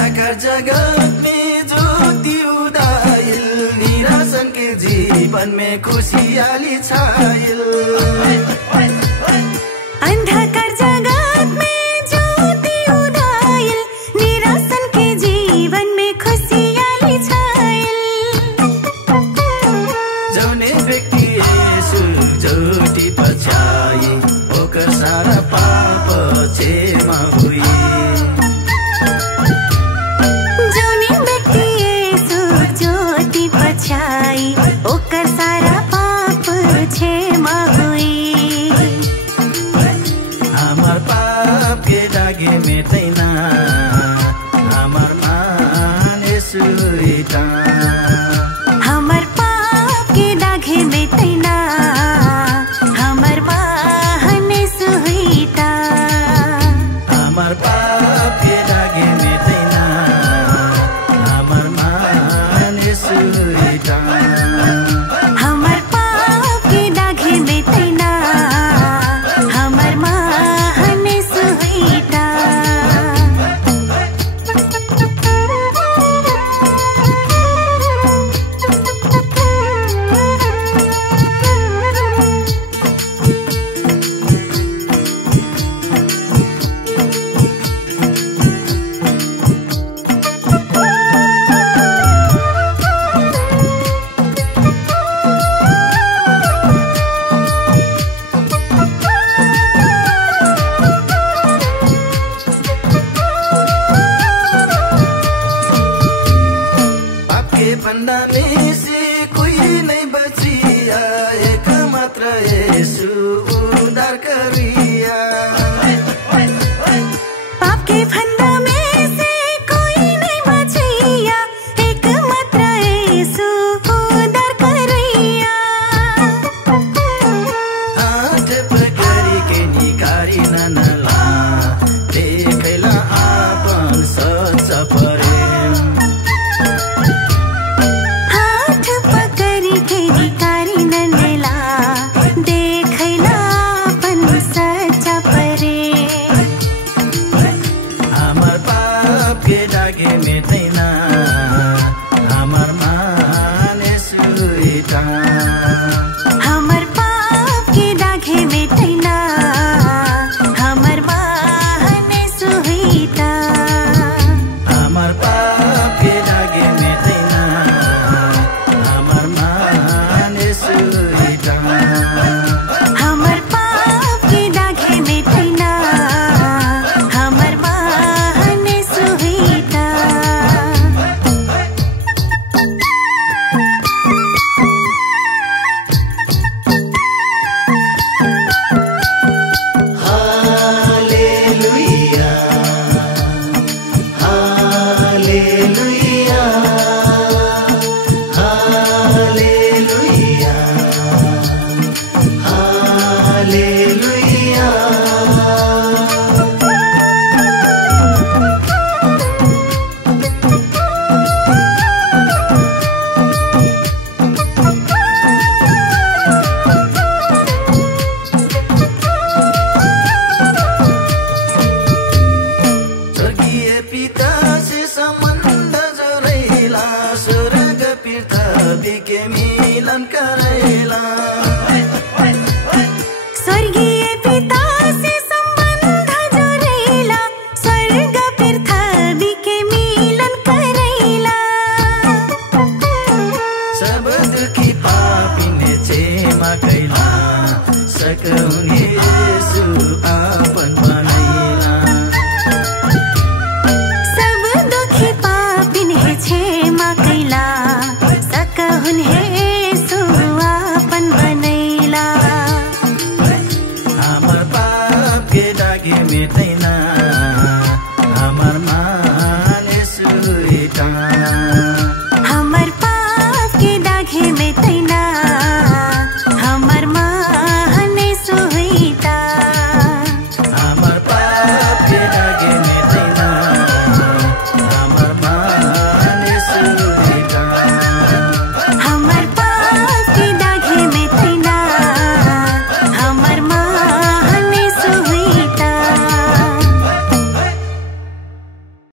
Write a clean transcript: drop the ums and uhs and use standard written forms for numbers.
अंधकार जगत में ज्योति उदाइल, निराशन के जीवन में खुशियाली छाइल। अंधकार जगत में ज्योति उदाइल, निराशन के जीवन में खुशियाली छाइल। जौने व्यक्ति यीशु ज्योति पछ्याई, ओकर सारा पाप क्षमा हुई। जौने व्यक्ति यीशु ज्योति पछ्याई, ओकर सारा पाप क्षमा हुई। हमार पाप के दागे मेटैना, हमार मान यीशु इटा। हमर पाप के दागे मेटैना, हमर मान यीशु इटा। हमार पाप के दागे मेटैना, हमार मान यीशु इटा। हमर पाप के दागे मेटैना, हमर मान यीशु इटा। पाप के फंदा में से कोई नहीं बचिया, एक मात्र यीशु उद्धार करिया। पाप के फंदा में से कोई नहीं बचिया, एक मात्र यीशु उद्धार करिया। हाथ पकड़ी के निकारी ननला, देखैला आपन सच्चा प्रेम। हाथ पकड़ी के निकारी ननेला, देखैला अपन सच्चा प्रेम। हमार पाप के दागे मेटैना, हमार मान यीशु इटा। हमर पाप के दागे मेटैना, हमर मान यीशु इटा। हमार पाप के दागे मेटैना, हमार मान यीशु इटा। हमर पाप के दागे मेटैना, हमर मान यीशु इटा। Hallelujah, hallelujah, hallelujah, hallelujah. स्वर्गीय पिता से सम्मान